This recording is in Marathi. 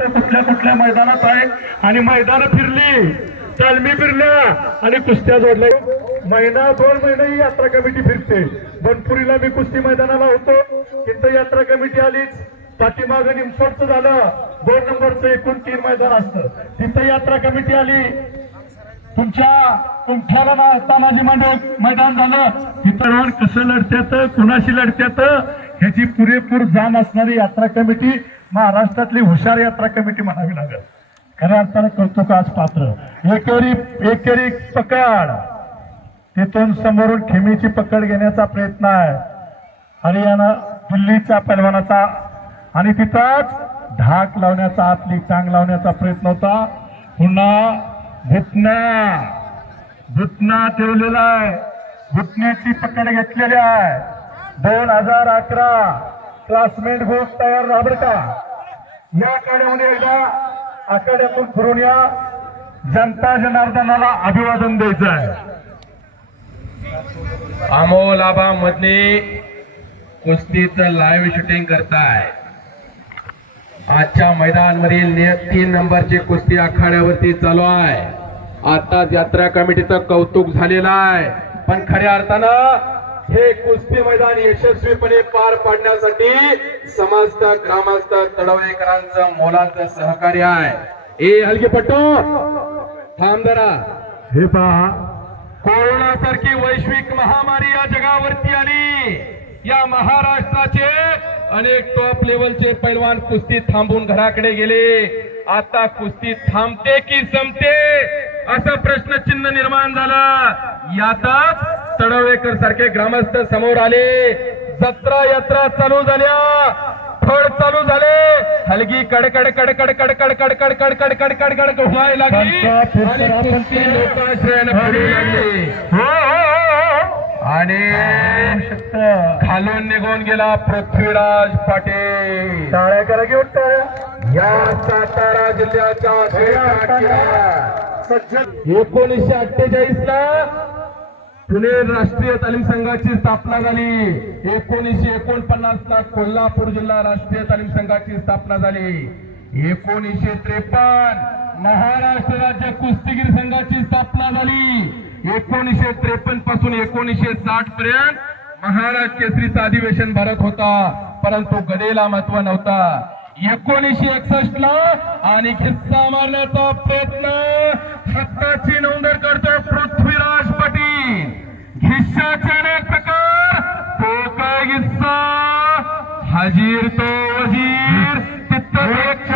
कुठल्या कुठल्या मैदानात आहे? आणि मैदान फिरली. तालमी फिरल्या आणि कुस्त्या जोडल्या. महिना दोन महिने ही यात्रा कमिटी फिरते. बनपुरीला मी कुस्ती मैदानाला होतो. तिथं यात्रा कमिटी आलीच. पाठीमाग निमसोडचं झालं. दोन नंबरचं एकूण तीन मैदान असतं. तिथं यात्रा कमिटी आली. तुमच्या कुंठ्याला तानाजी मांडव मैदान झालं. तिथं कसं लढत्यात कुणाशी लढत्यात ह्याची पुरेपूर जाण असणारी यात्रा कमिटी महाराष्ट्रातली हुशार यात्रा कमिटी म्हणावी लागेल. खऱ्या अर्थानं कौतुक आज पात्र. एकेरी एकेरी पकड. तिथून समोरून खेमीची पकड घेण्याचा प्रयत्न आहे. हरियाणा दिल्लीच्या पैलवानाचा आणि तिथंच धाक लावण्याचा आतली टांग लावण्याचा प्रयत्न होता. पुन्हा भुतना भुतना ठेवलेला आहे. भुतण्याची पकड घेतलेली आहे. दोन हजार अकरा. क्लासमेट ग्रुप तयार राबर का? या आखाड्यामध्ये एकदा आखाड्यातून फिरून या. जनता जनार्दनाला अभिवादन द्यायचं आहे. अमोल आबा कुस्तीचं लाईव्ह शूटिंग करताय. आजच्या मैदानवरील ने- तीन नंबरची कुस्ती आखाड्यावरती चालू आहे. आता यात्रा कमिटीचं कौतुक झालेलं आहे. पण खऱ्या अर्थानं हे कुस्ती मैदान यशस्वीपणे पार पाडण्यासाठी समस्त ग्रामस्थ तडवळेकरांचं मोलाचं सहकार्य आहे. ए हलकीपट्टू थांब जरा. हे पहा. कोरोना सारखी वैश्विक महामारी या जगावरती आली. या महाराष्ट्राचे अनेक टॉप लेवलचे पैलवान कुस्ती थांबून घराकडे गेले. आता कुस्ती थांबते की संपते? असा प्रश्नचिन्ह निर्माण झाला. यातच तडवेकर सारखे ग्रामस्थ समोर आले. जत्रा यात्रा चालू झाल्या. फळ चालू झाले. हलगी कडकड कडकड कडकड कडकड कडकड कडकड कडकड व्हायला लागली. आणि कुस्ती लोकाश्रयानं पुढे आणि खालून निघून गेला पृथ्वीराज पाटील. टाळ्या करा घेऊन या सातारा जिल्ह्याच्या एकोणीसशे अठ्ठेचाळीस ला पुणे राष्ट्रीय तालीम संघाची स्थापना झाली. एकोणीसशे एकोणपन्नास ला कोल्हापूर जिल्हा राष्ट्रीय तालीम संघाची स्थापना झाली. एकोणीसशे त्रेपन्न महाराष्ट्र राज्य कुस्तीगीर संघाची स्थापना झाली. एकोणीसशे त्रेपन्नपासून एकोणीसशे साठ पर्यंत महाराष्ट्र केसरीचं अधिवेशन भरत होता परंतु गडेला महत्त्व नव्हता. एकोणीसशे एकसष्ट ला आणि खिस्सा मारण्याचा प्रयत्न हक्काची नोंद हजीर तो वजीर तिथं एक